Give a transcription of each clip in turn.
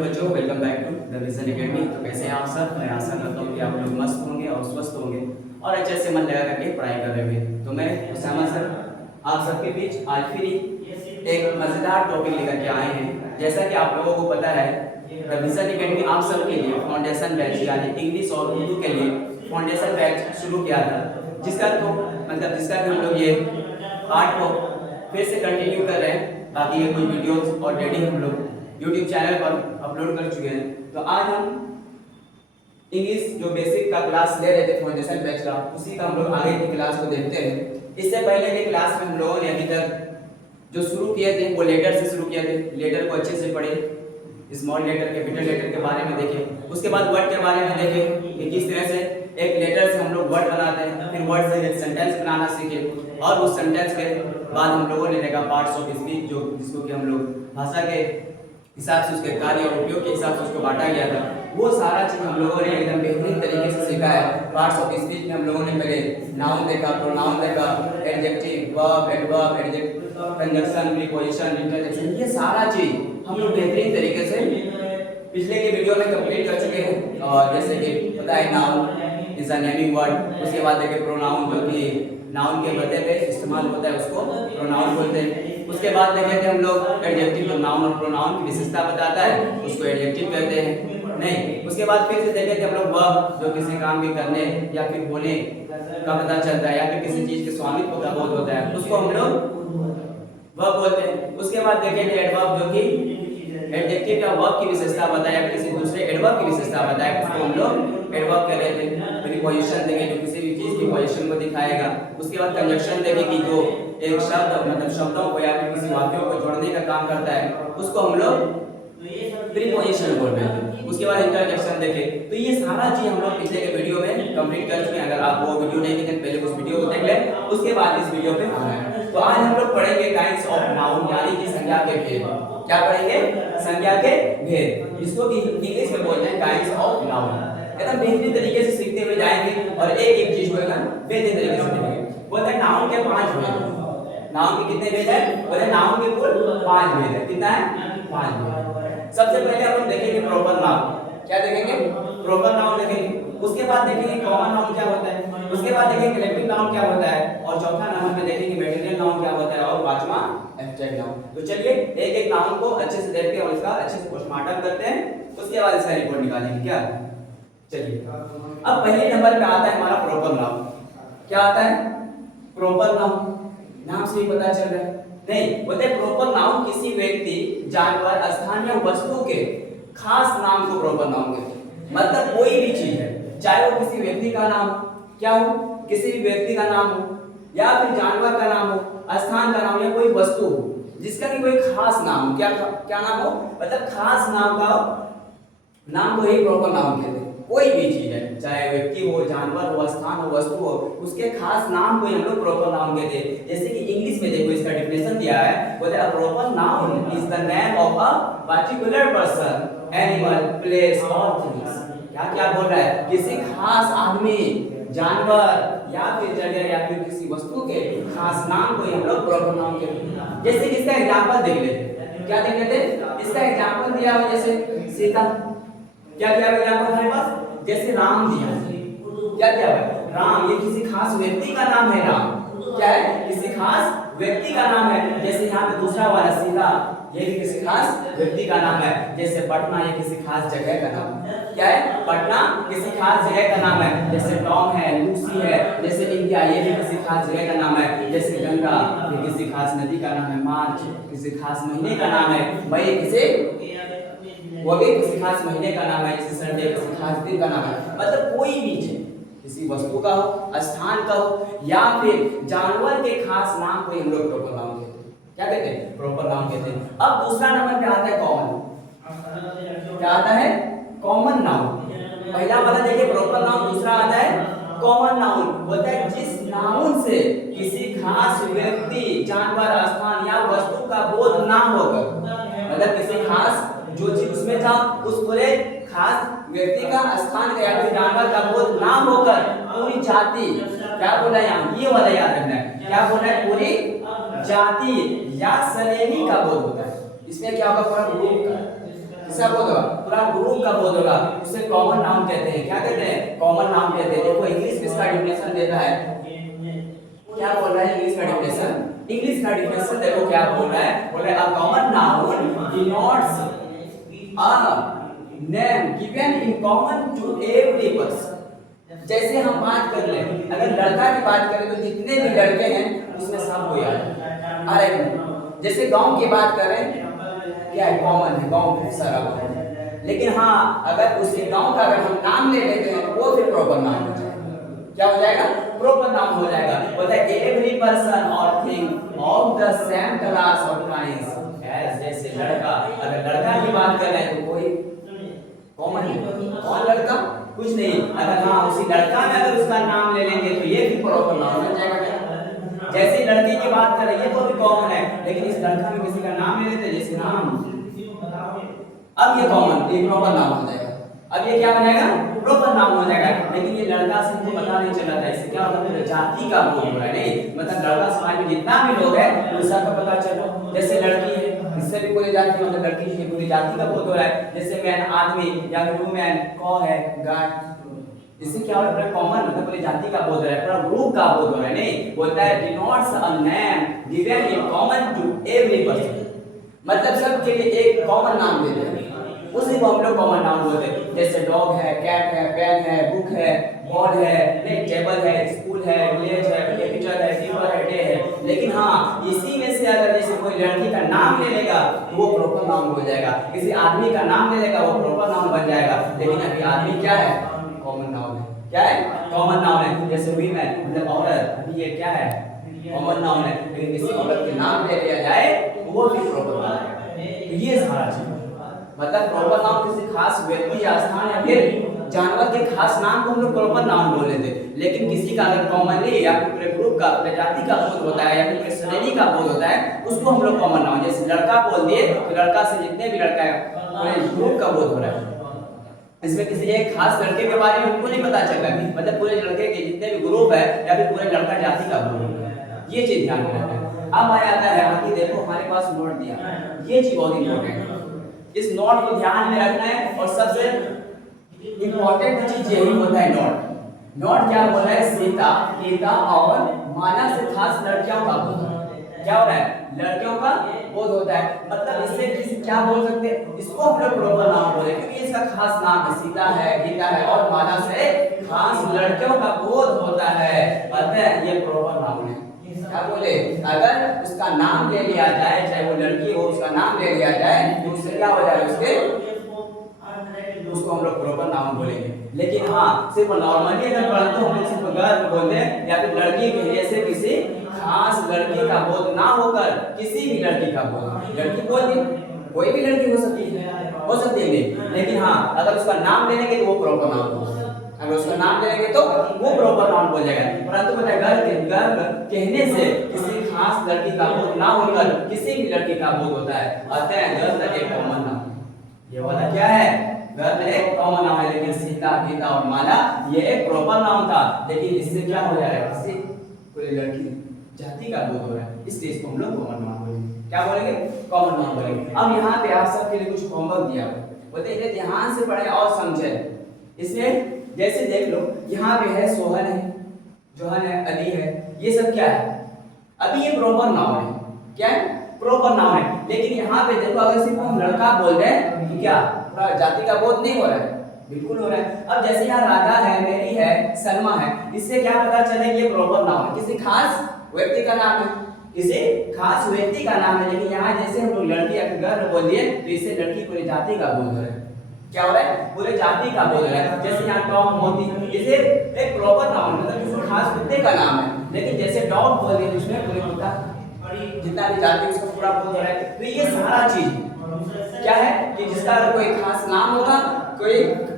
बच्चों, welcome back to the Vision Academy. तो कैसे हैं आप सब? मैं आशा करता हूँ कि आप लोग मस्त होंगे और स्वस्थ होंगे और अच्छे से मन लगा करके पढ़ाई कर रहे होंगे। तो मैं उसामा सर आप सबके बीच आज फिर एक मज़ेदार टॉपिक लेकर के आए हैं। जैसा कि आप लोगों को पता है, द विजन एकेडमी आप सबके लिए फाउंडेशन बैच यानी इंग्लिश और उर्दू के लिए फाउंडेशन बैच शुरू किया था, जिसका कि हम लोग ये पार्ट को फिर से कंटिन्यू कर रहे हैं। बाकी ये कोई वीडियोस ऑलरेडी हम लोग यूट्यूब चैनल पर अपलोड कर चुके हैं। तो आज हम इंग्लिश जो बेसिक का क्लास ले रहे थे फाउंडेशन बैच का, उसी का हम लोग आगे की क्लास को देखते हैं। इससे पहले की क्लास में हम लोगों ने अभी तक जो शुरू किए थे वो लेटर से शुरू किए थे। लेटर को अच्छे से पढ़े, स्मॉल लेटर कैपिटल लेटर के बारे में देखे, उसके बाद वर्ड के बारे में देखे कि किस तरह से एक लेटर से हम लोग वर्ड बनाते हैं, फिर वर्ड से एक सेंटेंस बनाना सीखे और उस सेंटेंस के बाद हम लोगों ने देखा पार्ट्स ऑफ स्पीच, जो जिसको कि हम लोग भाषा के हिसाब से उसके कार्य और उपयोग के हिसाब से उसको बांटा गया था। वो सारा चीज हम लोगों ने एकदम बेहतरीन तरीके से सीखा है। पार्ट्स ऑफ स्पीच में हम लोगों ने पहले नाउन देखा, प्रोनाउन देखा, adjective, verb, adverb, adjective, conjunction, preposition, interjection, ये सारा चीज हम लोग बेहतरीन तरीके से पिछले के वीडियो में कंप्लीट कर चुके हैं। और जैसे कि पता है noun is a naming word, उसके बाद देखिए प्रोनाउन जो कि नाउन के बदले पे इस्तेमाल होता है उसको प्रोनाउन बोलते हैं। उसके बाद देखे थे हम लोग एडजेक्टिव, जो नाउन और प्रोनाउन की विशेषता बताता है उसको एडजेक्टिव कहते हैं। नहीं, उसके बाद फिर से देखे थे हम लोग वर्ब, जो किसी काम के करने या फिर होने का पता चलता है या फिर किसी चीज के स्वामित्व का बोध होता है, उसको हम लोग वर्ब बोलते हैं। उसके बाद देखे थे एडवर्ब, जो कि एडजेक्टिव या वर्ब की विशेषता बताया, किसी दूसरे एडवर्ब की विशेषता बताया, उसको हम लोग एडवर्ब कह रहे थे। प्रीपोजिशन देखे जो किसी भी चीज की पोजीशन को दिखाएगा। उसके बाद कंजंक्शन देखे कि जो एक शब्द शब्दों को या फिर किसी वाक्यों को जोड़ने का काम करता है, उसको हम लोग प्रीपोजिशन बोल रहे थे। उसके बाद इंटरजेक्शन देखे। तो ये सारा चीज हम लोग पिछले के वीडियो में कंप्लीट कर चुके हैं। अगर आप वो वीडियो नहीं देखे पहले उस वीडियो को देख लें, उसके बाद इस वीडियो पे आना है। तो आज हम लोग पढ़ेंगे काइंड्स ऑफ नाउन यानी कि संज्ञा के भेद। क्या पढ़ेंगे? संज्ञा के भेद, जिसको कि इंग्लिश में बोलते हैं काइंड्स ऑफ नाउन। एकदम बेहतरीन तरीके से सीखते हुए जाएंगे और एक एक चीज को एकदम बेहतरीन तरीके से सीखेंगे। बोलते हैं नाउन के 5 भेद। नाउन के कितने भेद है? बोलते हैं नाउन के कुल 5 भेद है। कितना है? 5 भेद। सबसे पहले अपन देखेंगे प्रॉपर नाउन। क्या देखेंगे? प्रॉपर नाउन देखेंगे। उसके बाद देखेंगे कॉमन नाउन क्या होता है, उसके बाद देखेंगे कलेक्टिव नाउन क्या होता है, और चौथा नंबर पे देखेंगे मैटेरियल नाउन क्या होता है, और पांचवा एब्स्ट्रैक्ट नाउन। तो चलिए एक एक नाउन को अच्छे से देखते हैं और इसका अच्छे से पोस्टमार्टम करते हैं, उसके बाद इसका रिपोर्ट निकालेंगे। क्या? चलिए अब पहले नंबर पे आता है हमारा प्रॉपर नाउन। क्या आता है? Proper noun. नाम से ही पता चल रहा है। नहीं, बोलते हैं प्रॉपर नाउन किसी व्यक्ति, जानवर, स्थान या वस्तु के खास नाम को प्रॉपर नाउन कहते हैं। मतलब कोई भी चीज है, चाहे वो किसी व्यक्ति का नाम क्या हो, किसी भी व्यक्ति का नाम हो, या फिर जानवर का नाम हो, स्थान का नाम, या कोई वस्तु हो जिसका कि कोई खास नाम हो। क्या नाम हो? मतलब खास नाम का नाम को ही प्रॉपर नाउन कहते हैं। कोई भी चीज है, चाहे व्यक्ति हो, जानवर हो, स्थान हो, वस्तु हो, उसके खास नाम को ही हम लोग प्रॉपर नाउन कहते हैं। जैसे कि इंग्लिश में देखो इसका डेफिनेशन दिया है, बोलते हैं proper noun is the name of a particular person, animal, place और थिंग्स। क्या बोल रहा है? किसी खास आदमी, जानवर या फिर जगह या फिर किसी वस्तु के खास नाम को ही हम लोग प्रॉपर नाउन कहते हैं। जैसे कि इसका एग्जांपल देख लेते। क्या देख लेते? इसका एग्जांपल दिया हुआ जैसे सीता। क्या दिया हुआ एग्जांपल हमारे पास? जैसे राम दिया। क्या दिया हुआ? राम, ये किसी खास व्यक्ति का नाम है। राम क्या है? किसी खास व्यक्ति का नाम है। जैसे यहाँ पे दूसरा वाला सीता, ये भी किसी खास व्यक्ति का नाम है। जैसे पटना, ये किसी खास जगह का नाम है। क्या है? पटना किसी खास जगह का नाम है। जैसे टॉम है, लूसी है। जैसे इंडिया, ये भी किसी खास जगह का नाम है। जैसे गंगा, ये किसी खास नदी का नाम है। मार्च किसी खास महीने का नाम है। मई वो भी किसी खास महीने का नाम है। जैसे संडे किसी खास दिन का नाम है। मतलब कोई भी चीज किसी वस्तु का हो, स्थान का हो, या फिर जानवर के खास नाम को हम लोग प्रॉपर नाउन कहते हैं। क्या कहते हैं? प्रॉपर नाउन कहते हैं। अब दूसरा नंबर पे आता है कॉमन। क्या आता है? Common noun. पहला वाला देखिए प्रॉपर नाउन, दूसरा आता है कॉमन नाउन। बोलता है जिस नाउन से किसी खास व्यक्ति, जानवर, स्थान या वस्तु का बोध ना होकर, मतलब किसी खास जो चीज उसमें था उस पूरे खास व्यक्ति का, स्थान का या फिर जानवर का बोध ना होकर पूरी जाति, क्या बोला यहाँ? ये वाला याद रखना है। क्या बोल रहा है? पूरी जाति या श्रेणी का बोध होता है। इसमें क्या होगा? पूरा ग्रुप का, किसका बोध होगा? पूरा ग्रुप का बोध होगा। उसे कॉमन नाउन कहते हैं। क्या कहते हैं? कॉमन नाउन कहते हैं। देखो इंग्लिश में इसका डेफिनेशन देता है, क्या बोल रहा है इंग्लिश का डेफिनेशन? इंग्लिश का डेफिनेशन देखो क्या बोल रहा है, बोल रहा है a common noun denotes a name given in common to every person. जैसे हम बात कर ले, अगर लड़का की बात करें तो जितने भी लड़के हैं उसमें सब कोई आ रहा है। जैसे गांव की बात करें, क्या है? कॉमन है, गांव में सारा लोग है। लेकिन हाँ, अगर उसी गांव का अगर हम नाम ले लेते हैं वो फिर प्रॉपर नाम हो जाएगा। क्या हो जाएगा? प्रॉपर नाम हो जाएगा। बोलता है एवरी पर्सन और thing of the same class और काइंड। जैसे लड़का, अगर लड़का की बात कर रहे हैं तो कोई कॉमन है। कौन लड़का? कुछ नहीं। अगर हाँ उसी लड़का में अगर उसका नाम ले लेंगे तो ये भी प्रॉपर नाम बन जाएगा। जैसे लड़की की बात करेंगे तो भी कॉमन है, लेकिन इस लड़का में किसी का नाम ले लेते हैं, जैसे नाम, अब ये कॉमन, ये प्रॉपर नाम हो जाएगा। अब ये क्या बनेगा? प्रॉपर नाम हो जाएगा। लेकिन ये लड़का से हमको पता नहीं चला था, इससे क्या होता है? जाति का बोध हो रहा है। नहीं मतलब लड़का समाज में जितना भी लोग है उन सबका पता चलो। जैसे लड़की है, इससे भी पूरी जाति, मतलब लड़की की पूरी जाति का बोध हो रहा है। जैसे मैन आदमी या फिर वुमेन, कौ है गाय, इससे क्या हो रहा है? कॉमन मतलब पूरी जाति का बोध हो रहा है, पूरा ग्रुप का बोध हो रहा है। नहीं बोलता है denotes a name given in common to every person, मतलब सबके लिए एक कॉमन नाम दे देते हैं, उसी को हम लोग कॉमन नाउन बोलते हैं। जैसे डॉग है, कैट है, पेन है, बुक है, बॉल है, नहीं टेबल है, स्कूल है, विलेज है, कैपिटल है, रिवर है, डे है। लेकिन हाँ इसी में से अगर जैसे कोई लड़की का नाम ले लेगा तो वो प्रॉपर नाउन हो जाएगा, किसी आदमी का नाम ले लेगा वो प्रॉपर नाउन बन जाएगा। लेकिन अभी आदमी क्या है? कॉमन नाउन है। क्या है? कॉमन नाउन है। जैसे वीमेन मतलब औरत, अभी ये क्या है? कॉमन नाउन है। लेकिन किसी औरत के नाम ले लिया जाए तो वो भी प्रॉपर नाउन है। ये सारा चीज मतलब प्रॉपर नाउन किसी खास व्यक्ति या स्थान या फिर जानवर के खास नाम को हम लोग प्रॉपर नाउन बोल लेते हैं। लेकिन किसी का अगर कॉमनली या फिर पूरे ग्रुप का, प्रजाति का बोध होता है या फिर पूरे श्रेणी का बोध होता है, उसको हम लोग कॉमन नाउन, जैसे लड़का बोल दिए तो लड़का से जितने भी लड़का है पूरे ग्रुप का बोध हो रहा है। इसमें किसी एक खास लड़के के बारे में हमको नहीं पता चल रहा है, मतलब पूरे लड़के के जितने भी ग्रुप है या फिर पूरे लड़का जाति का बोध हो रहा है। ये चीज ध्यान में रखना है। अब आ जाता है आगे, देखो हमारे पास नोट दिया, ये चीज बहुत इंपॉर्टेंट है। इस नोट को ध्यान में रखना है और सबसे इंपॉर्टेंट चीज यही होता है नोट। नोट क्या बोल रहा है? सीता, गीता और माना से खास लड़कियों का बोध। क्या हो रहा है? लड़कियों का बोध होता है। मतलब इससे किसी क्या बोल सकते हैं? इसको हम लोग प्रॉपर नाम बोले क्योंकि इसका खास नाम है, सीता है, गीता है और माना से खास लड़कियों का बोध होता है, अतः ये प्रॉपर नाम है। क्या बोले? अगर उसका नाम ले लिया जाए, चाहे वो लड़की हो, उसका नाम ले लिया जाए तो उससे क्या हो जाएगा? उसको हम लोग प्रॉपर नाम बोलेंगे। लेकिन हाँ सिर्फ नॉर्मली अगर परंतु हम लोग सिर्फ गर्ल बोलते हैं या फिर लड़की के लिए से किसी खास लड़की का बोध ना होकर किसी भी लड़की का बोध, लड़की बोल दी कोई भी लड़की हो सकती है। लेकिन हाँ अगर उसका नाम ले लेंगे तो वो प्रॉपर नाम होगा, अगर उसका नाम ले लेंगे तो वो प्रॉपर नाउन बोल जाएगा। परंतु पता है गर्ल कहने से किसी खास लड़की का बोध ना होकर किसी भी लड़की का बोध होता है, अतः गर्ल एक कॉमन नाउन। ये वाला क्या है? गर्ल एक कॉमन नाउन है। लेकिन सीता, गीता और माला ये एक प्रॉपर नाउन था, लेकिन इससे क्या हो जा रहा है? किसी पूरी लड़की जाति का बोध हो रहा है, इसलिए इसको हम लोग कॉमन नाउन बोलेंगे। क्या बोलेंगे? कॉमन नाउन बोलेंगे। अब यहाँ पे आप सबके लिए कुछ होमवर्क दिया हुआ, बोलते हैं ध्यान से पढ़े और समझे। इसमें जैसे देख लो यहाँ पे है सोहन है, जोहन है, अली है, ये सब क्या है? अभी ये प्रॉपर नाउन है। क्या है? प्रॉपर नाउन है। लेकिन यहाँ पे देखो अगर सिर्फ हम लड़का बोल रहे हैं तो क्या पूरा जाति का बोध नहीं हो रहा है? बिल्कुल हो रहा है। अब जैसे यहाँ राधा है, मेरी है, सलमा है, इससे क्या पता चले ये प्रॉपर नाउन है, किसी खास व्यक्ति का नाम है, किसी खास व्यक्ति का नाम है। लेकिन यहाँ जैसे हम लोग लड़की या गर्ल बोल दिए तो इससे लड़की पूरी जाति का बोध हो रहा है। क्या हो रहा है? पूरे जाति का बोल रहा है। जैसे यहाँ टॉम, मोती, इसे एक प्रॉपर नाउन मतलब किसी खास कुत्ते का नाम है। लेकिन जैसे डॉग बोल दिए उसमें पूरे कुत्ता जितना भी जाति उसका पूरा बोल रहा है। तो ये सारा चीज क्या है कि जिसका अगर कोई खास नाम होगा, कोई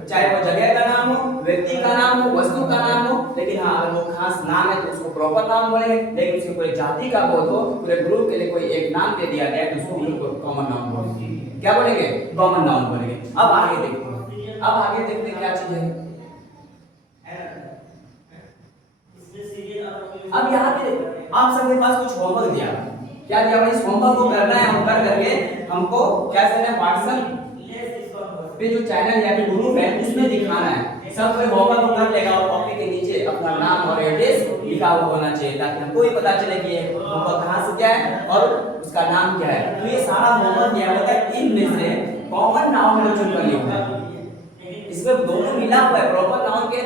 चाहे वो जगह का नाम हो, व्यक्ति का नाम हो, वस्तु का नाम हो, लेकिन हाँ अगर वो खास नाम है तो उसको प्रॉपर नाम बोलेंगे। लेकिन उसको कोई जाति का बोध हो, पूरे ग्रुप के लिए कोई एक नाम दे दिया गया तो उसको हम लोग कॉमन नाउन बोलेंगे। क्या बोलेंगे? कॉमन नाउन बोलेंगे। अब आगे देखो, अब आगे देखते हैं क्या चीज है। अब यहाँ पे आप सबके पास कुछ होमवर्क दिया, क्या दिया? इस होमवर्क को करना है, हम कर करके हमको क्या करना है? व्हाट्सएप फिर जो चैनल या फिर ग्रुप है उसमें दिखाना है। सब कोई होमवर्क कर लेगा और कॉपी के नीचे अपना नाम और एड्रेस लिखा हुआ होना चाहिए ताकि हमको भी पता चले कि ये होमवर्क कहाँ से क्या है और उसका नाम क्या है। तो ये सारा होमवर्क क्या होता है, इनमें से कॉमन नाउन को चुनकर लिखना है। इसमें दोनों मिला हुआ है, प्रॉपर नाउन के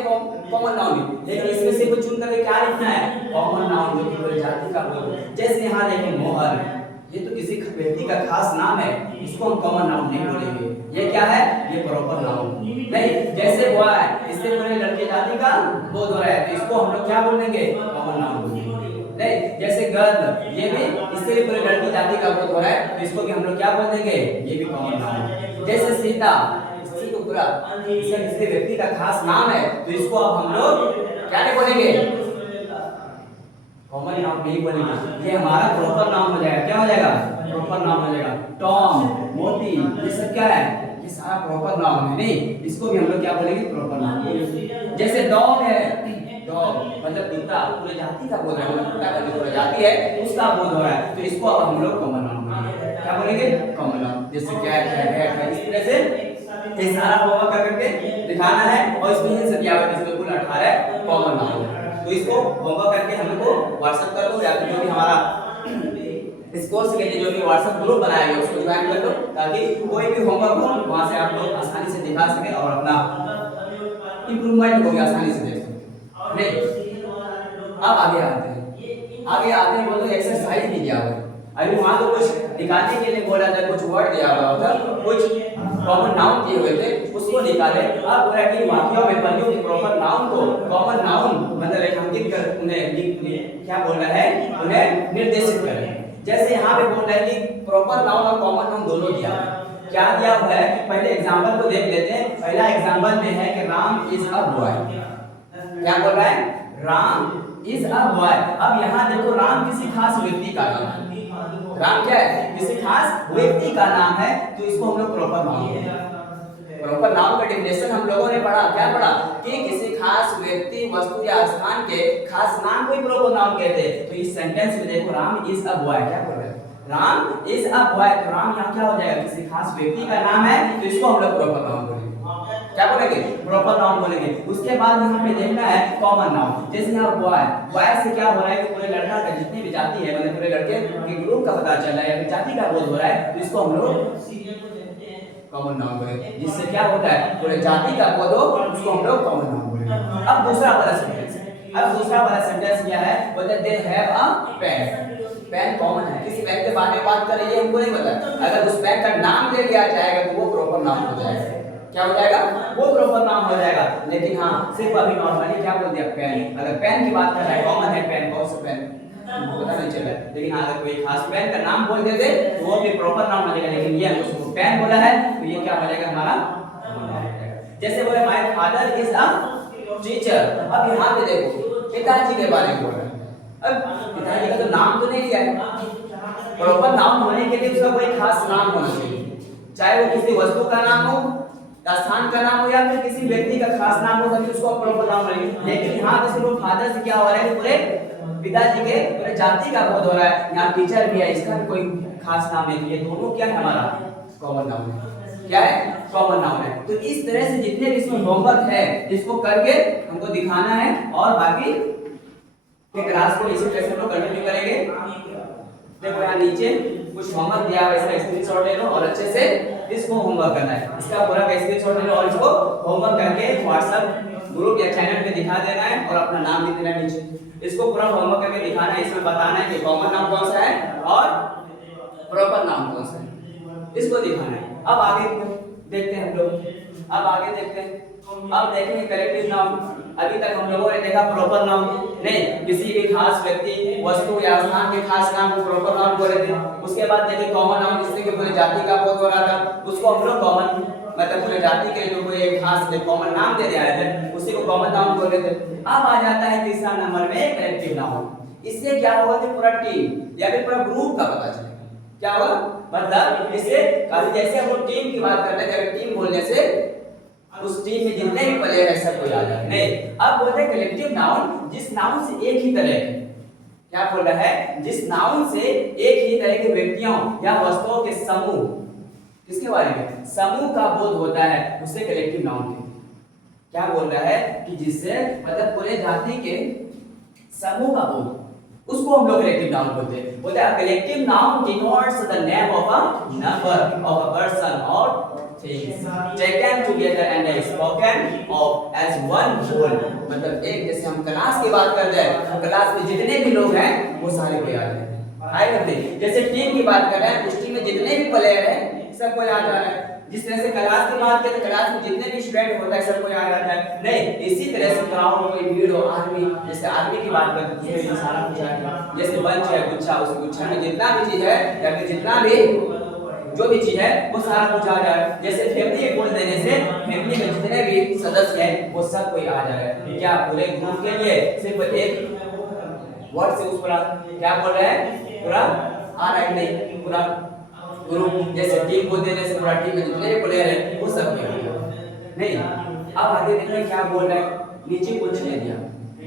कॉमन नाउन भी, लेकिन इसमें से कुछ चुनकर क्या लिखना है, कॉमन नाउन जो कि कोई जाति का हो। जैसे यहाँ देखिए मोहन, ये तो किसी व्यक्ति का खास नाम है, इसको हम कॉमन नाउन नहीं बोलेंगे। ये क्या है, ये प्रॉपर नाउन नहीं। जैसे बॉय, इससे पूरे लड़के जाति का बोध हो रहा है, तो इसको हम लोग क्या बोलेंगे, कॉमन नाउन बोलेंगे नहीं। जैसे गर्ल, ये भी इससे भी पूरे लड़की जाति का बोध हो रहा है, तो इसको भी हम लोग क्या बोल देंगे, ये भी कॉमन नाउन। जैसे सीता, इससे तो पूरा इसका किसी व्यक्ति का खास नाम है, तो इसको अब हम लोग क्या नहीं बोलेंगे, कॉमन नाउन नहीं बोलेंगे। ये हमारा प्रॉपर नाउन हो जाएगा। क्या हो जाएगा, प्रॉपर नाउन हो जाएगा। टॉम, मोती, ये सब क्या है, ये सारा प्रॉपर नाउन है नहीं, इसको भी हम लोग क्या बोलेंगे, प्रॉपर नाउन। जैसे डॉग है, डॉग मतलब कुत्ता, पूरे जाति का बोल रहा है, मतलब कुत्ता का जो पूरा जाति है उसका बोल हो रहा है, तो इसको अब हम लोग कॉमन नाउन बोलेंगे। क्या बोलेंगे, कॉमन नाउन। जैसे कैट है, इस तरह से ये सारा होमवर्क करके दिखाना है और इसमें से सत्यापित इसमें कुल 18 कॉमन नाउन है। तो इसको होमवर्क करके हम लोग को व्हाट्सएप कर दो या फिर जो भी हमारा इस कोर्स के लिए जो भी व्हाट्सएप ग्रुप बनाया गया उसको ज्वाइन कर दो, ताकि कोई भी होमवर्क हो वहां से आप लोग आसानी से दिखा सके और अपना इंप्रूवमेंट को भी आसानी से देख सके। नहीं, अब आगे आते हैं बोलो एक्सरसाइज भी दिया हुआ है। अभी वहां तो कुछ निकालने के लिए बोला था, कुछ वर्ड दिया हुआ था, कुछ कॉमन नाउन दिए हुए थे, उसको निकाले। अब बोला कि वाक्यों में प्रयुक्त प्रॉपर नाउन को कॉमन नाउन मतलब रेखांकित कर उन्हें क्या बोल रहा है, उन्हें निर्देशित करें। जैसे यहाँ पे बोल रहा है कि प्रॉपर नाउन और कॉमन नाउन दोनों दिया है। क्या दिया हुआ है, पहले एग्जांपल को देख लेते हैं। पहला एग्जांपल में है कि राम इज अ बॉय। क्या बोल रहा है, राम इज अ बॉय। अब यहाँ देखो, राम किसी खास व्यक्ति का नाम है। राम क्या है, किसी खास व्यक्ति का नाम है, तो इसको हम लोग प्रॉपर नाउन बोलते हैं। प्रॉपर नाउन का डेफिनेशन हम लोगों ने पढ़ा, क्या पढ़ा, कि किसी खास व्यक्ति, वस्तु या स्थान के खास नाम को ही प्रॉपर नाउन कहते हैं। तो इस सेंटेंस में देखो, राम इज अ बॉय, क्या बोल रहा है, राम इज अ बॉय। तो राम यहाँ क्या हो जाएगा, किसी खास व्यक्ति का नाम है, तो इसको हम लोग प्रॉपर नाउन बोलेंगे। क्या बोलेंगे, प्रॉपर नाउन बोलेंगे। उसके बाद यहाँ पे देखना है कॉमन नाउन। जैसे यहाँ बॉय, बॉय से क्या हो रहा है कि पूरे लड़का का जितनी भी जाति है, मतलब पूरे लड़के के ग्रुप का पता चल रहा है या फिर जाति का बोध हो रहा है, तो इसको हम लोग कॉमन नाउन बोलेंगे। जिससे क्या होता है, पूरे जाति का बोध हो, उसको हम लोग कॉमन नाउन बोलेंगे। अब दूसरा वाला सेंटेंस क्या है, बोलते हैं they have a pen. Pen common है, किसी पेन के बारे में बात कर रही है, हमको नहीं पता। अगर उस पेन का नाम ले लिया जाएगा तो वो प्रॉपर नाम हो जाएगा। क्या हो जाएगा, वो प्रॉपर नाम हो जाएगा। लेकिन हाँ, सिर्फ अभी नॉर्मली क्या बोल दिया, पेन। अगर पेन की बात कर रहा है, कॉमन है पेन, कौन सा पेन पता नहीं चला। लेकिन अगर कोई खास पेन का नाम बोल देते तो वो भी प्रॉपर नाम हो जाएगा। लेकिन ये उसको पेन बोला है, तो ये क्या हो जाएगा, हमारा कॉमन नाउन हो जाएगा। जैसे बोले my father is a teacher. अब यहाँ पे देखो, पिताजी के बारे में बोल रहा है। अब पिताजी का तो नाम तो नहीं लिया है। प्रॉपर नाउन होने के लिए उसका कोई खास नाम होना चाहिए, चाहे वो किसी वस्तु का नाम हो, स्थान का नाम हो या फिर किसी व्यक्ति का खास नाम हो, तभी उसको प्रॉपर नाम बोलेंगे। लेकिन यहाँ पे सिर्फ फादर से क्या हो रहा है, पूरे पिताजी के पूरे जाति का बोध हो रहा है। यहाँ टीचर भी है, इसका भी कोई खास नाम है। ये दोनों क्या है, हमारा कॉमन नाउन है। क्या है, कॉमन नाउन है। तो इस तरह से जितने भी इसमें होमवर्क है, इसको करके हमको दिखाना है और बाकी के क्लास को इसी तरह से हम लोग कंटिन्यू करेंगे। देखो यहाँ नीचे कुछ होमवर्क दिया है, इसका स्क्रीनशॉट ले लो और अच्छे से इसको होमवर्क करना है। इसका पूरा का स्क्रीनशॉट ले लो और इसको होमवर्क करके व्हाट्सएप ग्रुप या चैनल पे दिखा देना है और अपना नाम लिख देना है नीचे। इसको पूरा होमवर्क करके दिखाना है, इसमें बताना है कि कॉमन नाउन कौन सा है और प्रॉपर नाउन कौन सा है, इसको दिखाना है। अब आगे देखते हैं हम लोग, अब आगे देखते हैं। अब देखेंगे कलेक्टिव नाउन। अभी तक हम लोगों ने देखा प्रॉपर नाउन नहीं, किसी भी खास व्यक्ति, वस्तु या स्थान के खास नाम को प्रॉपर नाउन बोले थे। उसके बाद देखे कॉमन नाउन, जिससे कि पूरे जाति का बोध हो रहा था, उसको हम लोग कॉमन मतलब पूरे जाति के जो कोई एक खास कॉमन नाम दे दिया थे, उसी को कॉमन नाउन बोले थे। अब आ जाता है तीसरा नंबर में कलेक्टिव नाउन। इससे क्या होगा कि पूरा टीम या फिर पूरा ग्रुप का पता चलेगा। क्या होगा, मतलब इससे जैसे हम लोग टीम की बात करते हैं, अगर टीम बोलने से उस टीम में जितने भी प्लेयर है सब कोई आ जाए नहीं। अब बोलते हैं कलेक्टिव नाउन, जिस नाउन से एक ही तरह के, क्या बोल रहा है, जिस नाउन से एक ही तरह के व्यक्तियों या वस्तुओं के समूह किसके बारे में? समूह का बोध होता है उससे कलेक्टिव नाउन के। क्या बोल रहा है कि जिससे मतलब पूरे जाति के समूह का बोध, उसको हम लोग कलेक्टिव नाउन बोलते हैं। बोलते हैं collective noun denotes the name of a number of a person और things taken together and spoken of as one whole। मतलब एक, जैसे हम क्लास की बात कर रहे हैं तो क्लास में जितने भी लोग हैं वो सारे को याद है, हाय करते हैं। जैसे टीम की बात कर रहे हैं, उस टीम में जितने भी प्लेयर हैं सबको याद आ रहा है। जिस तरह से क्लास की बात करें, क्लास में जितने भी स्टूडेंट होता है सबको याद आता है। नहीं, इसी तरह से क्राउड, कोई भीड़ हो, आर्मी, जैसे आर्मी की बात करते हैं उसमें सारा कुछ है। जैसे बंच है, गुच्छा, उस गुच्छा में जितना भी चीज है या फिर जितना भी जो भी चीज है वो सारा कुछ आ जा रहा है। जैसे फैमिली बोल देने से फैमिली में जितने भी सदस्य हैं वो सब कोई आ जा रहा है। क्या पूरे ग्रुप के लिए सिर्फ एक वर्ड से उस पूरा क्या बोल रहे हैं, पूरा आ रहा है नहीं, पूरा ग्रुप। जैसे टीम बोल देने से पूरा टीम में जितने भी प्लेयर हैं वो सब नहीं। अब आगे देखते हैं क्या बोल रहा है, नीचे कुछ नहीं दिया।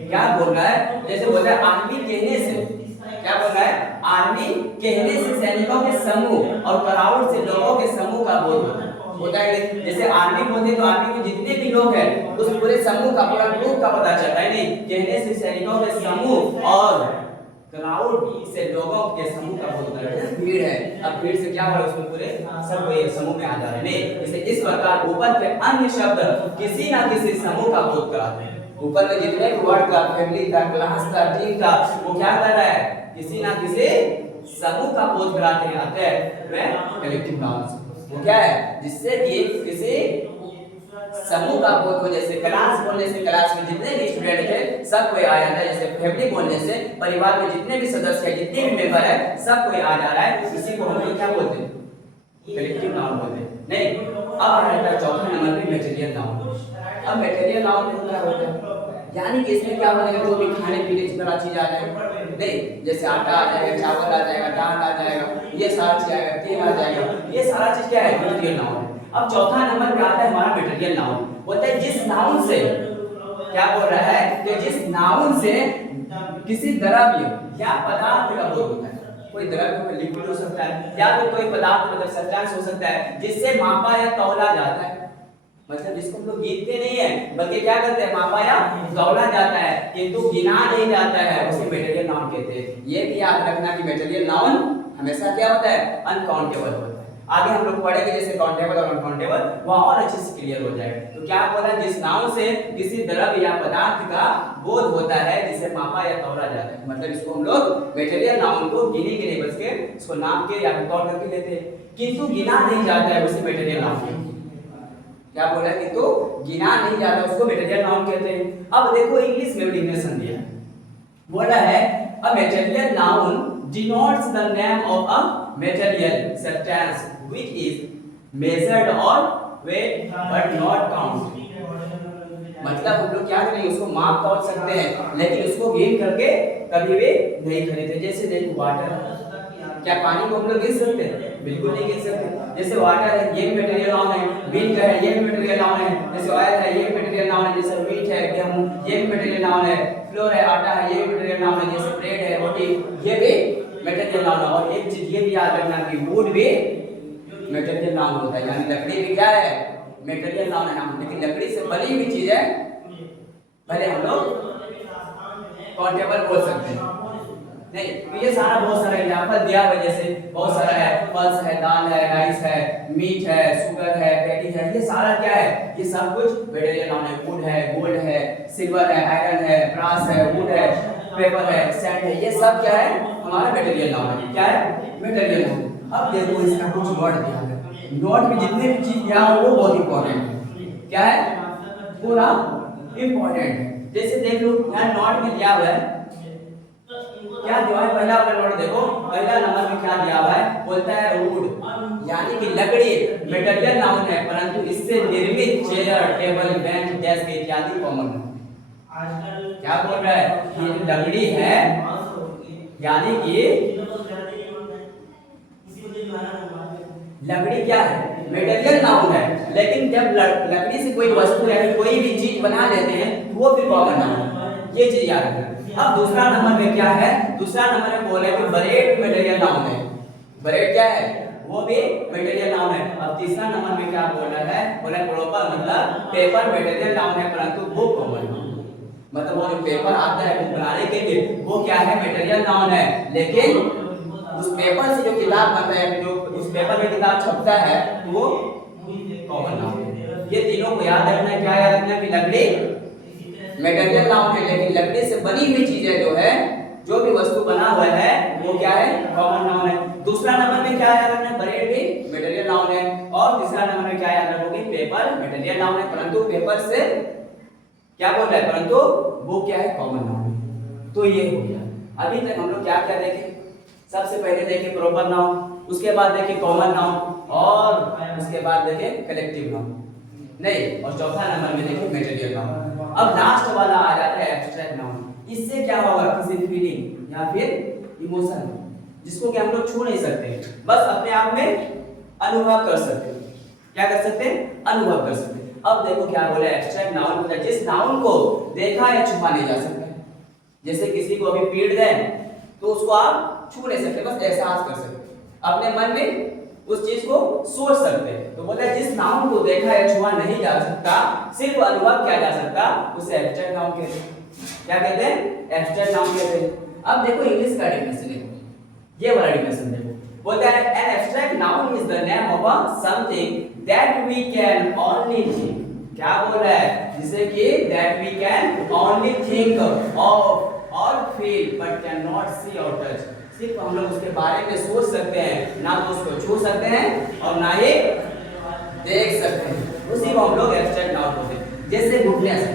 क्या बोल रहा है, जैसे बोल रहा है आर्मी कहने से, क्या बोल रहा है, आर्मी कहने से सैनिकों के समूह और क्राउड से लोगों के समूह का बोध होता है। जैसे आर्मी बोलते तो आर्मी में जितने भी लोग हैं उस पूरे समूह का, पूरा ग्रुप का पता चलता है। नहीं, कहने से सैनिकों के समूह और क्राउड से लोगों के समूह का बोध होता है। भीड़ है, अब भीड़ से क्या हो रहा है, उसमें पूरे सब एक समूह में आ जा रहे हैं। नहीं, जैसे इस प्रकार ऊपर के अन्य शब्द किसी ना किसी समूह का बोध कराते हैं। ऊपर में जितने भी वर्ड का, फैमिली का, क्लास का, टीम का, वो क्या कर रहा है, किसी ना किसी समूह का बोध कराते हैं। अतः कलेक्टिव नाउन वो क्या है, जिससे कि किसी समूह का बोध हो। जैसे क्लास बोलने से क्लास में जितने भी स्टूडेंट थे सब कोई आ जाता है। जैसे फैमिली बोलने से परिवार में जितने भी सदस्य हैं, जितने भी मेंबर है सब कोई आ जा रहा है। इसी को हम लोग क्या बोलते हैं, कलेक्टिव नाउन बोलते हैं। नहीं, अब आ रहा है चौथे नंबर पे मटेरियल नाउन। अब मटेरियल नाउन में क्या होता है, यानी कि इसमें क्या होगा, जो भी खाने पीने की तरह चीज आ जाएगा। नहीं, जैसे आटा आ जाएगा, चावल आ जाएगा, दाल आ जाएगा, ये सारा चीज आएगा, तेल आ जाएगा, ये सारा चीज क्या है, मटेरियल नाउन है। अब चौथा नंबर पे आता है हमारा मटेरियल नाउन। बोलते हैं जिस नाउन से, क्या बोल रहा है कि जिस नाउन से किसी द्रव्य या पदार्थ का बोध होता है। कोई द्रव्य, कोई लिक्विड हो सकता है या फिर कोई पदार्थ मतलब सब्सटेंस हो सकता है, जिससे मापा या तौला जाता है। मतलब जिसको हम लोग गिनते नहीं है बल्कि क्या करते हैं, मापा या तौला जाता है, किंतु गिना नहीं जाता है, उसे मटेरियल नाउन कहते हैं। ये भी याद रखना कि मटेरियल नाउन हमेशा क्या होता है, अनकाउंटेबल होता है। आगे हम लोग पढ़ेंगे जैसे काउंटेबल और अनकाउंटेबल, वहां और अच्छे से क्लियर हो जाएगा। तो क्या बोला, जिस नाउन से किसी द्रव्य या पदार्थ का बोध होता है, जिसे मापा या तौला जाता है। मतलब इसको हम लोग मटेरियल नाउन को गिने के नहीं बस के इसको नाम के या तौल करके लेते हैं, किंतु गिना नहीं जाता है, उसे मटेरियल नाउन कहते हैं। क्या बोला है, किंतु गिना नहीं जाता, उसको मटेरियल नाउन कहते हैं। अब देखो इंग्लिश में डिफिनेशन दिया है, बोला है a material noun denotes the name of a material substance which is measured or weighed but not counted। मतलब हम लोग क्या करेंगे, उसको माप तौल सकते हैं लेकिन उसको गिन करके कभी भी नहीं खरीदते। जैसे देखो वाटर, क्या पानी को हम लोग गिन सकते हैं, बिल्कुल नहीं गिन सकते। जैसे वाटर है ये मटेरियल नाउन है, मिल्क है ये मटेरियल नाउन है, जैसे ऑयल है ये मटेरियल नाउन है, जैसे मीट है, गेहूं ये मटेरियल नाउन है, फ्लोर है, आटा है ये मटेरियल नाउन है, जैसे ब्रेड है, रोटी ये भी मटेरियल नाउन है। और एक चीज ये भी याद रखना कि वुड भी मटेरियल नाउन होता है, यानी लकड़ी भी क्या है, मटेरियल नाउन है। लेकिन लकड़ी से बनी हुई चीज है भले हम लोग काउंटेबल बोल सकते हैं। नहीं, तो ये सारा बहुत सारा एग्जांपल दिया हुआ, जैसे बहुत सारा है, पल्स है, दाल है, राइस है, मीट है, शुगर है, फैटी है, ये सारा क्या है, ये सब कुछ मटेरियल नाउन है। वुड है, गोल्ड है, सिल्वर है, आयरन है, ब्रास है, वुड है, पेपर है, सैंड है, ये सब क्या है, हमारा मटेरियल नाउन है। क्या है, मटेरियल नाउन। अब देखो इसका कुछ नोट दिया है, नोट में जितने भी चीज दिया हो वो बहुत इंपॉर्टेंट है। क्या है, पूरा इंपॉर्टेंट है। जैसे देख लो यहाँ नोट में दिया हुआ है, क्या दिया है, पहला वाला नोट देखो, पहला नंबर में क्या दिया हुआ है, बोलता है वुड, यानी कि लकड़ी मटेरियल नाउन है, परंतु इससे निर्मित चेयर, टेबल, बेंच, डेस्क इत्यादि कॉमन है। क्या बोल रहा है, ये लकड़ी है यानी कि लकड़ी क्या है, मटेरियल नाउन है, लेकिन जब लकड़ी से कोई वस्तु या कोई भी चीज बना लेते हैं वो भी कॉमन नाउन है। ये चीज याद रखना। अब दूसरा नंबर में क्या है, दूसरा नंबर में बोले कि ब्रेड मटेरियल नाउन है। ब्रेड क्या है, वो भी मटेरियल नाउन है। अब तीसरा नंबर में क्या बोल रहा है, बोला प्रॉपर मतलब पेपर मटेरियल नाउन है, परंतु बुक कॉमन नाउन, मतलब वो जो पेपर आता है बुक बनाने के लिए वो क्या है, मटेरियल नाउन है। लेकिन उस पेपर से जो किताब बनता है, जो उस पेपर में किताब छपता है वो कॉमन नाउन है। ये तीनों को याद रखना है। क्या याद रखना है कि लकड़ी मटेरियल नाउन है, लेकिन लकड़ी से बनी हुई चीजें जो है, जो भी वस्तु बना हुआ है वो क्या है, कॉमन नाउन है। दूसरा नंबर में क्या याद रखना है, ब्रेड भी मटेरियल नाउन है। और तीसरा नंबर में क्या याद रखोगे, पेपर मटेरियल नाउन है, परंतु पेपर से क्या बोल रहा है, परंतु वो क्या है, कॉमन नाउन है। तो ये हो गया। अभी तक हम लोग क्या क्या देखे, सबसे पहले देखे प्रॉपर नाउन, उसके बाद देखे कॉमन नाउन, और उसके बाद देखे कलेक्टिव नाउन नहीं, और चौथा नंबर में देखे मटेरियल नाउन। अब लास्ट वाला आ जाता है एब्स्ट्रैक्ट नाउन। इससे क्या होगा, किसी फीलिंग या फिर इमोशन जिसको कि हम लोग छू नहीं सकते, बस अपने आप में अनुभव कर सकते हैं। क्या कर सकते हैं, अनुभव कर सकते हैं। अब देखो क्या बोला, एब्स्ट्रैक्ट नाउन होता है जिस नाउन को देखा या छुआ नहीं जा सकता। जैसे किसी को अभी पीड़ दें तो उसको आप छू नहीं सकते, बस एहसास कर सकते, अपने मन में उस चीज को सोच सकते हैं। तो बोलता है जिस नाउन को देखा या छुआ नहीं जा सकता, सिर्फ अनुभव किया जा सकता, उसे एब्स्ट्रैक्ट नाउन कहते हैं। क्या कहते हैं, एब्स्ट्रैक्ट नाउन कहते हैं। अब देखो इंग्लिश का डेफिनेशन है, ये वाला डेफिनेशन देखो, बोलता है an abstract noun is the name of a something that we can only think. क्या बोल रहा है, जिसे कि that we can only think of और feel but can not see और टच। सिर्फ हम लोग उसके बारे में सोच सकते हैं, ना तो उसको छू सकते हैं और ना ही देख सकते हैं, उसी को हम लोग एब्स्ट्रैक्ट नाउन बोलते हैं। जैसे गुडनेस,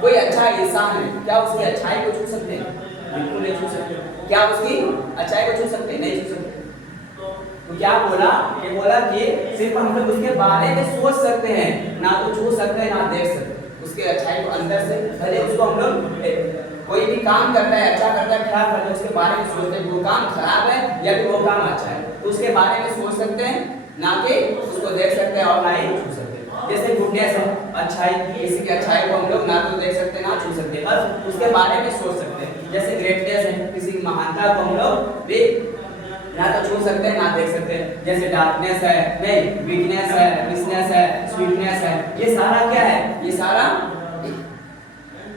कोई अच्छा इंसान है, क्या उसकी अच्छाई को छू सकते हैं, बिल्कुल नहीं छू सकते। क्या उसकी अच्छाई को छू सकते हैं, नहीं छू सकते। तो क्या बोला, ये बोला कि सिर्फ हम लोग उसके बारे में सोच सकते हैं, ना तो छू सकते हैं ना देख सकते, उसके अच्छाई को अंदर से, भले उसको हम लोग कोई भी काम करता है, अच्छा करता है, खराब करता है, उसके बारे में सोचते हैं, वो काम खराब है या फिर वो काम अच्छा है, तो उसके बारे में सोच सकते हैं, ना कि उसको देख सकते हैं और ना ही छू सकते हैं। जैसे गुडनेस है, अच्छाई, किसी की अच्छाई को हम लोग ना तो देख सकते ना छू सकते, बस उसके बारे में सोच सकते हैं। जैसे ग्रेटनेस है, किसी की महानता को हम लोग भी ना तो छू सकते हैं ना देख सकते हैं। जैसे डार्कनेस है, नहीं वीकनेस है, विशनेस है, स्वीटनेस है, ये सारा क्या है, ये सारा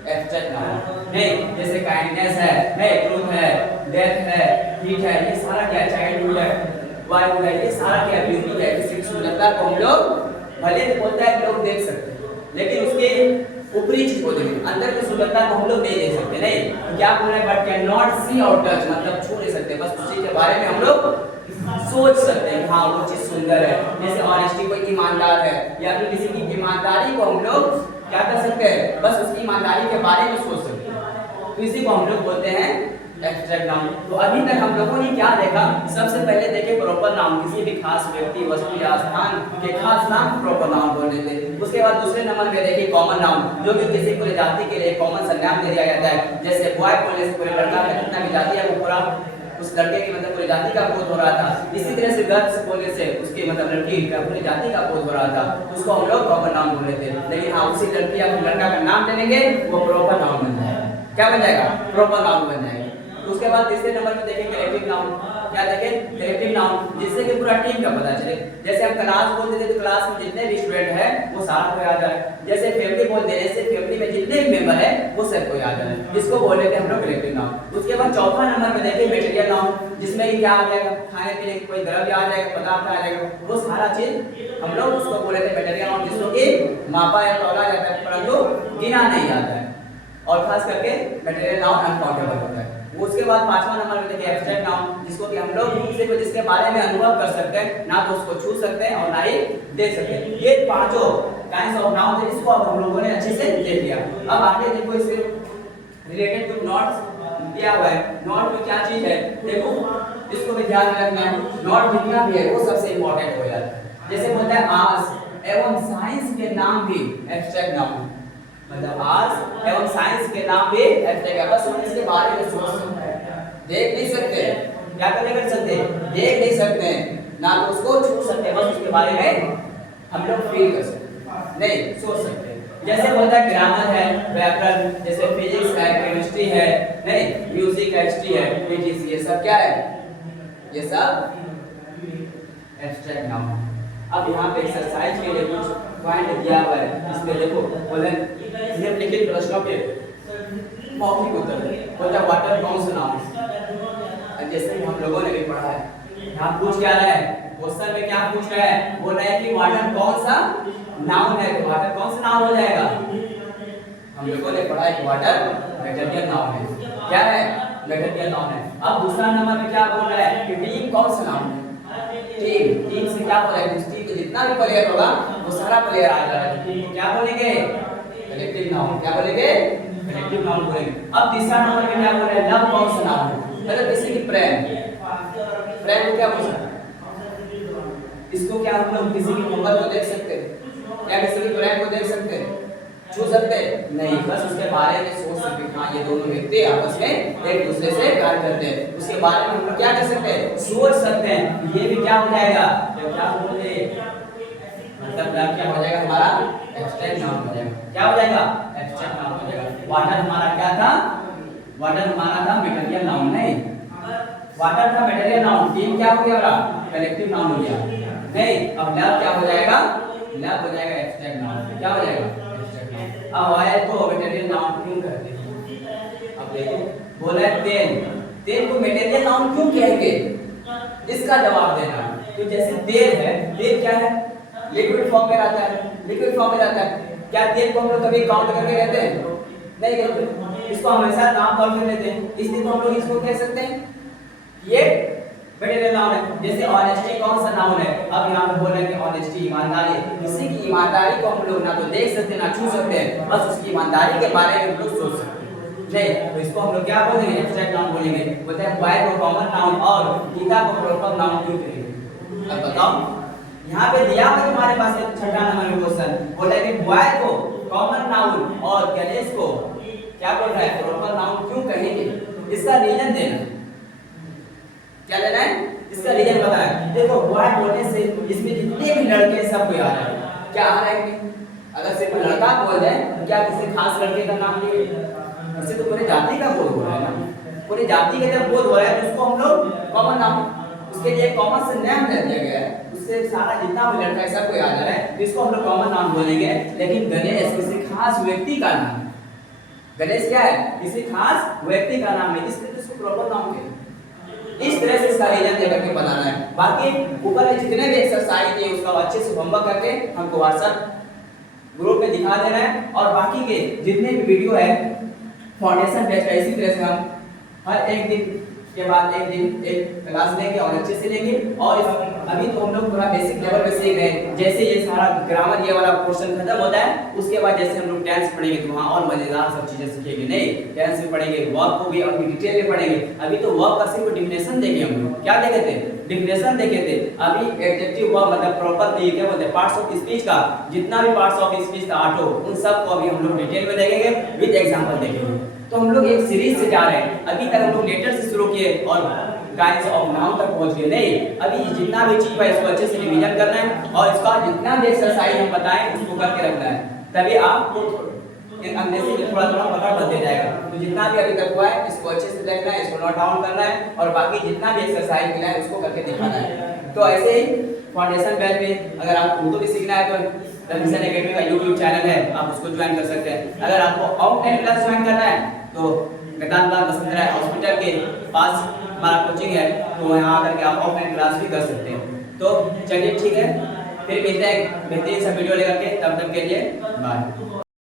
एब्स्ट्रैक्ट नाउन नहीं। जैसे काइंडनेस है, नहीं ट्रूथ है, डेथ है, हीट है, ये सारा क्या है, चाइल्डहुड है, वाइल्ड है, ये सारा क्या है, ब्यूटी है। किसी की सुंदरता को हम लोग भले तो बोलता है लोग देख सकते हैं, लेकिन उसके ऊपरी चीज को देखें, अंदर की सुंदरता को हम लोग नहीं देख सकते। नहीं, तो क्या बोल रहे हैं, बट कैन नॉट सी और टच, मतलब छू नहीं सकते, बस उसी के बारे में हम लोग सोच सकते हैं, हाँ वो चीज सुंदर है। जैसे ऑनेस्टी, कोई ईमानदार है, या फिर किसी की ईमानदारी को हम लोग क्या कर सकते हैं, बस उसकी ईमानदारी के बारे में सोच सकते हैं, तो इसी को हम लोग बोलते हैं एब्स्ट्रैक्ट नाउन। तो अभी तक हम लोगों ने क्या देखा, सबसे पहले देखे प्रॉपर नाउन, किसी भी खास व्यक्ति, वस्तु या स्थान के खास नाम प्रॉपर नाउन बोलते थे। उसके बाद दूसरे नंबर पे देखे कॉमन नाउन, जो कि किसी पूरे जाति के लिए कॉमन संज्ञान दे दिया जाता है। जैसे बॉय बोलने से पूरे लड़का में जितना भी जाति है वो पूरा उस लड़के की मतलब पूरी जाति का बोध हो रहा था। इसी तरह से गर्ल्स बोलने से उसकी मतलब लड़की का पूरी जाति का बोध हो रहा था, उसको हम लोग प्रॉपर नाउन बोल रहे थे। लेकिन हाँ उसी लड़की या लड़का का नाम ले लेंगे वो प्रॉपर नाउन बन जाएगा। क्या बन जाएगा, प्रॉपर नाउन बन जाएगा। उसके बाद तीसरे नंबर पे देखें कलेक्टिव नाउन। क्या देखें, कलेक्टिव नाउन, जिससे कि पूरा टीम का पता चले। जैसे हम क्लास बोलते थे तो क्लास में जितने भी स्टूडेंट हैं वो साथ में आ जाए। जैसे फैमिली बोलते हैं, जैसे फैमिली में जितने भी मेंबर हैं वो सबको आ जाए, जिसको बोल लेते हैं हम लोग कलेक्टिव नाउन। उसके बाद चौथा नंबर पे देखें मटेरियल नाउन, जिसमें कि क्या आ जाएगा, खाने पीने कोई द्रव्य आ जाएगा, पदार्थ आ जाएगा, वो सारा चीज हम लोग उसको बोल लेते हैं मटेरियल नाउन, जिसको कि मापा या तौला जाता है परंतु गिना नहीं जाता है, और खास करके मटेरियल नाउन अनकाउंटेबल होता है। उसके बाद पांचवा नंबर में देखिए एब्स्ट्रैक्ट नाउन, जिसको कि हम लोग सिर्फ जिसके बारे में अनुभव कर सकते हैं, ना तो उसको छू सकते हैं और ना ही देख सकते हैं। ये पांचों काइंड्स ऑफ नाउन है, इसको अब हम लोगों ने अच्छे से देख लिया। अब आगे देखो इससे रिलेटेड कुछ नोट्स दिया हुआ है। नोट में क्या चीज है देखो, इसको भी ध्यान रखना है। नोट जितना भी है वो सबसे इंपॉर्टेंट हो जाता है। जैसे बोलता है आर्ट्स एवं साइंस के नाम भी एब्स्ट्रैक्ट नाउन, मतलब आर्ट्स एवं साइंस के नाम भी एब्स्ट्रैक्ट है। बस हम इसके बारे में सोच सकते हैं, देख नहीं सकते, क्या कर सकते, देख नहीं सकते, ना तो उसको छू सकते, बस उसके बारे में हम लोग फील कर सकते, नहीं सोच सकते। जैसे बोलता है ग्रामर है, व्याकरण, जैसे फिजिक्स है, केमिस्ट्री है, नहीं म्यूजिक है, हिस्ट्री है, पीटीसी, ये सब क्या है, ये सब एब्स्ट्रैक्ट नाउन। अब यहाँ पे एक्सरसाइज के लिए कुछ पॉइंट दिया हुआ है, इसमें देखो बोले निम्नलिखित प्रश्नों के मौखिक उत्तर बोलता है वाटर कौन सा नाउन। जैसे कि हम लोगों ने भी पढ़ा है, यहाँ पूछ क्या रहा है, क्वेश्चन में क्या पूछ रहा है, बोल रहा है कि वाटर कौन सा नाउन है, तो वाटर कौन सा नाउन हो जाएगा। हम लोगों ने पढ़ा है कि वाटर मैटेरियल नाउन है, क्या है मैटेरियल नाउन है। अब दूसरा नंबर में क्या बोल रहा है कि टीम कौन सा नाउन है। टीम से क्या बोला है, टीम को जितना भी प्लेयर होगा वो सारा प्लेयर आ जाएगा, टीम को क्या बोलेंगे कलेक्टिव नाउन, क्या बोलेंगे कलेक्टिव नाउन बोलेंगे। अब तीसरा नंबर में क्या बोल रहा है, लव कौन सा नाउन है, मतलब जैसे कि प्रेम, प्रेम को क्या बोल सकते हैं, इसको क्या हम लोग किसी की मोहब्बत को देख सकते हैं, क्या किसी की प्रेम को देख सकते हैं, छू सकते हैं नहीं, बस उसके बारे में सोच सकते हैं, हाँ ये दोनों व्यक्ति आपस में एक दूसरे से प्यार करते हैं, उसके बारे में हम लोग क्या कर सकते हैं, सोच सकते हैं। ये भी क्या हो जाएगा, क्या बोलते मतलब क्या हो जाएगा हमारा एब्स्ट्रैक्ट नाउन हो जाएगा, क्या हो जाएगा एब्स्ट्रैक्ट नाउन हो जाएगा। वाटर हमारा क्या था, वाटर हमारा था मटेरियल नाउन, नहीं वाटर था मटेरियल नाउन, टीम क्या हो गया हमारा कलेक्टिव नाउन हो गया, नहीं अब लव क्या हो जाएगा, लव हो जाएगा एब्स्ट्रैक्ट नाउन, क्या हो जाएगा एब्स्ट्रैक्ट नाउन। अब आया तो मटेरियल नाउन क्यों कहते हैं, अब देखो बोला है तेल, तेल को मटेरियल नाउन क्यों कहेंगे, इसका जवाब देना। तो जैसे तेल है, तेल क्या है लिक्विड फॉर्म में रहता है, लिक्विड फॉर्म में रहता है, क्या तेल को हम लोग कभी काउंट करके रहते हैं नहीं करते, इसको हमेशा नाम तौर पे लेते हैं, इसलिए तो हम लोग इसको कह सकते हैं ये मटेरियल नाउन है। जैसे ऑनेस्टी कौन सा नाउन है, अब यहाँ पे बोल रहे हैं कि ऑनेस्टी ईमानदारी, किसी की ईमानदारी को हम लोग ना तो देख सकते ना छू सकते हैं, बस उसकी ईमानदारी के बारे में हम लोग सोच सकते हैं, नहीं तो इसको हम लोग क्या बोलेंगे एब्स्ट्रैक्ट नाउन बोलेंगे। बोलते हैं बॉय को कॉमन नाउन और गीता को प्रॉपर नाउन क्यों कहेंगे। अब बताओ यहाँ पे दिया हुआ हमारे पास छठा नंबर में क्वेश्चन, बोला है कि बॉय को कॉमन नाउन और गणेश को क्या बोल रहा है प्रॉपर नाउन क्यों कहेंगे, इसका रीजन देना, क्या लेना है इसका रीजन बताना है। देखो बॉय बोलने से इसमें जितने भी लड़के सबको याद है, क्या आ रहा है, अगर सिर्फ लड़का बोल जाए तो क्या किसी खास लड़के का नाम लिए, इससे तो पूरे जाति का बोध हो रहा है ना, पूरी जाति का जब बोध हो रहा है तो उसको हम लोग कॉमन नाम, उसके लिए कॉमन से नाम दे दिया गया है, उससे सारा जितना भी लड़का है सबको याद आ रहा है, तो इसको हम लोग कॉमन नाम बोलेंगे। लेकिन गणेश किसी खास व्यक्ति का नाम, गणेश क्या है किसी खास व्यक्ति का नाम है, इसलिए इसको प्रॉपर नाम कहेंगे। इस तरह से इसका रीजन देकर के बनाना है। बाकी ऊपर में जितने भी एक्सरसाइज है उसका अच्छे से होमवर्क करके हमको व्हाट्सएप ग्रुप में दिखा देना है, और बाकी के जितने भी वीडियो है फाउंडेशन बैच का इसी तरह से हम हर एक दिन के बाद एक दिन एक क्लास लेंगे और अच्छे से लेंगे। और अभी तो हम लोग थोड़ा बेसिक लेवल पे सीख रहे हैं, जैसे ये सारा ग्रामर ये वाला पोर्शन खत्म होता है उसके बाद जैसे हम लोग टेंस पढ़ेंगे तो वहाँ और मजेदार सब चीजें सीखेंगे, नहीं टेंस भी पढ़ेंगे, वर्ब को भी और डिटेल में पढ़ेंगे। अभी तो वर्ब का सिर्फ डिफिनेशन देखे हम लोग, क्या देखे थे डिफिनेशन देखे थे, अभी एडजेक्टिव वर्ब मतलब प्रॉपर क्या बोलते हैं पार्ट्स ऑफ स्पीच का, जितना भी पार्ट्स ऑफ स्पीच था 8 उन सब को अभी हम लोग डिटेल में देखेंगे, विद एग्जांपल देखेंगे। तो हम लोग एक सीरीज से जा रहे हैं, अभी तक हम लोग लेटर से शुरू किए और गाइस ऑफ नाउन तक पहुंच गए, नहीं अभी जितना भी चीज है इसको अच्छे से रिवीजन करना है और इसका जितना भी एक्सरसाइज हम बताएं उसको करके रखना है, तभी आपको अंदर से थोड़ा थोड़ा पता चलते जाएगा। तो जितना भी अभी तक हुआ है इसको अच्छे से देखना है, इसको नोट डाउन करना है और बाकी जितना भी एक्सरसाइज मिला है उसको करके दिखाना है। तो ऐसे ही फाउंडेशन बैच में अगर आपको उर्दू भी सीखना है तो रविशन एकेडमी का यूट्यूब चैनल है, आप उसको ज्वाइन कर सकते हैं। अगर आपको ऑफलाइन क्लास ज्वाइन करना है तो गदानबाग वसुंधरा हॉस्पिटल के पास हमारा कोचिंग है, तो यहाँ आकर के आप ऑफलाइन क्लास भी कर सकते हैं। तो चलिए ठीक है, फिर मिलते हैं बेहतरीन सा वीडियो लेकर के, तब तक के लिए बाय।